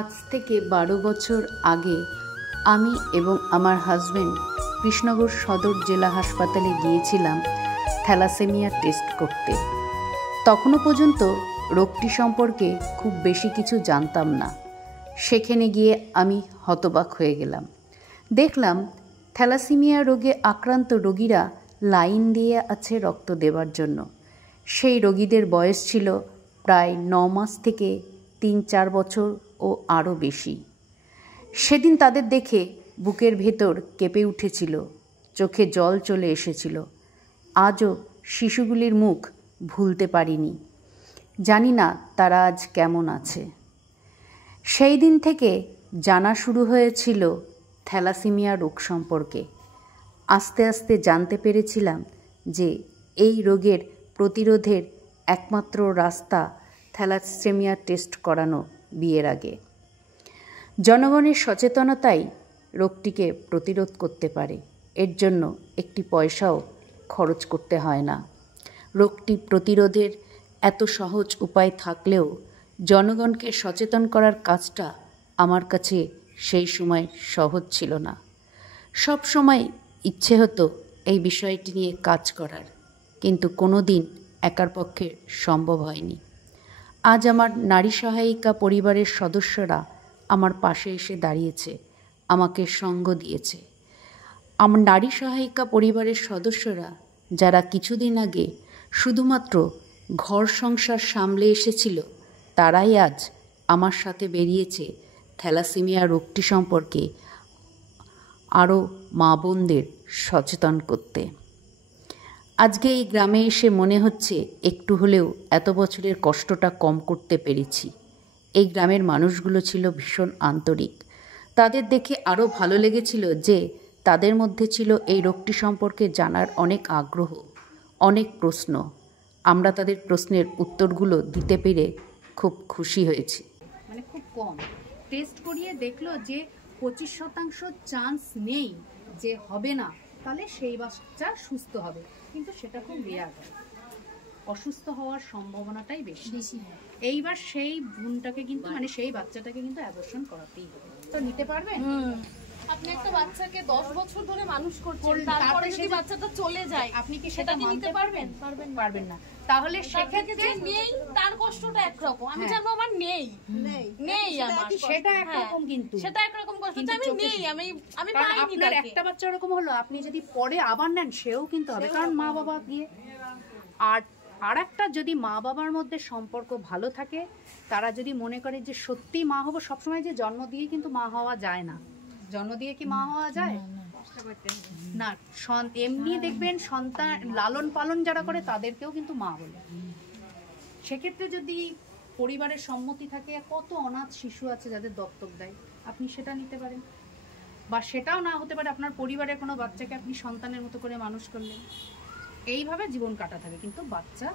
আজ থেকে 12 বছর আগে আমি এবং আমার হাজব্যান্ড কৃষ্ণনগর সদর জেলা হাসপাতালে গিয়েছিলাম থ্যালাসেমিয়া টেস্ট করতে। তখনও পর্যন্ত রোগটি সম্পর্কে খুব বেশি কিছু জানতাম না। সেখানে গিয়ে আমি হতবাক হয়ে গেলাম। দেখলাম থ্যালাসেমিয়া রোগে আক্রান্ত রোগীরা লাইন দিয়ে আছে রক্ত দেওয়ার জন্য। সেই রোগীদের বয়স ছিল প্রায় 9 মাস থেকে 3-4 বছর ও আরও বেশি। সেদিন তাদের দেখে বুকের ভেতর কেঁপে উঠেছিল, চোখে জল চলে এসেছিল। আজও শিশুগুলির মুখ ভুলতে পারিনি। জানি না তারা আজ কেমন আছে। সেই দিন থেকে জানা শুরু হয়েছিল থ্যালাসেমিয়া রোগ সম্পর্কে। আস্তে আস্তে জানতে পেরেছিলাম যে এই রোগের প্রতিরোধের একমাত্র রাস্তা থ্যালাসেমিয়া টেস্ট করানো বিয়ের আগে। জনগণের সচেতনতাই রোগটিকে প্রতিরোধ করতে পারে। এর জন্য একটি পয়সাও খরচ করতে হয় না। রোগটি প্রতিরোধের এত সহজ উপায় থাকলেও জনগণকে সচেতন করার কাজটা আমার কাছে সেই সময় সহজ ছিল না। সব সময় ইচ্ছে হতো এই বিষয়টি নিয়ে কাজ করার, কিন্তু কোনো দিন একার পক্ষে সম্ভব হয়নি। আজ আমার নারী সহায়িকা পরিবারের সদস্যরা আমার পাশে এসে দাঁড়িয়েছে, আমাকে সঙ্গ দিয়েছে। আমার নারী সহায়িকা পরিবারের সদস্যরা যারা কিছুদিন আগে শুধুমাত্র ঘর সংসার সামলে এসেছিল, তারাই আজ আমার সাথে বেরিয়েছে থ্যালাসেমিয়া রোগটি সম্পর্কে আরও মা বোনদের সচেতন করতে। আজকে এই গ্রামে এসে মনে হচ্ছে একটু হলেও এত বছরের কষ্টটা কম করতে পেরেছি। এই গ্রামের মানুষগুলো ছিল ভীষণ আন্তরিক। তাদের দেখে আরও ভালো লেগেছিল যে তাদের মধ্যে ছিল এই রোগটি সম্পর্কে জানার অনেক আগ্রহ, অনেক প্রশ্ন। আমরা তাদের প্রশ্নের উত্তরগুলো দিতে পেরে খুব খুশি হয়েছি। মানে খুব কম টেস্ট করিয়ে দেখলো যে 25% চান্স নেই যে হবে না, তাহলে সেই বাচ্চা সুস্থ হবে, কিন্তু সেটা খুব রেয়ার হয়। অসুস্থ হওয়ার সম্ভাবনাটাই বেশি। এইবার সেই ভ্রূণটাকে কিন্তু মানে সেই বাচ্চাটাকে কিন্তু অ্যাবর্শন করাতেই হবে। তো নিতে পারবেন? আপনি একটা বাচ্চাকে 10 বছর ধরে মানুষ করছেন, তারপরে যদি বাচ্চাটা চলে যায় আপনি কি সেটা নিতে পারবেন? পারবেন না। তাহলে সেক্ষেত্রে নেই, তার কষ্টটা একরকম। আমি জানবো আমার নেই আমার সেটা একরকম, কিন্তু সেটা একরকম কষ্ট আমি নেই, আমি পাইনি। আপনার একটা বাচ্চা এরকম হলো, আপনি যদি পরে আবার নেন সেও কিন্তু হবে, কারণ মা বাবা দিয়ে। আর একটা, যদি মা বাবার মধ্যে সম্পর্ক ভালো থাকে, তারা যদি মনে করে যে সত্যি মা হবো, সবসময় যে জন্ম দিয়ে কিন্তু মা হওয়া যায় না। জন্ম দিয়ে কি মা হওয়া যায় না? এমনি দেখবেন সন্তান লালন পালন যারা করে তাদেরকেও কিন্তু মা বলে। সেক্ষেত্রে যদি পরিবারের সম্মতি থাকে, কত অনাথ শিশু আছে যাদের দত্তক দেয়, আপনি সেটা নিতে পারেন। বা সেটাও না হতে পারে, আপনার পরিবারের কোনো বাচ্চাকে আপনি সন্তানের মতো করে মানুষ করলেন। এইভাবে জীবন কাটা থাকে, কিন্তু বাচ্চা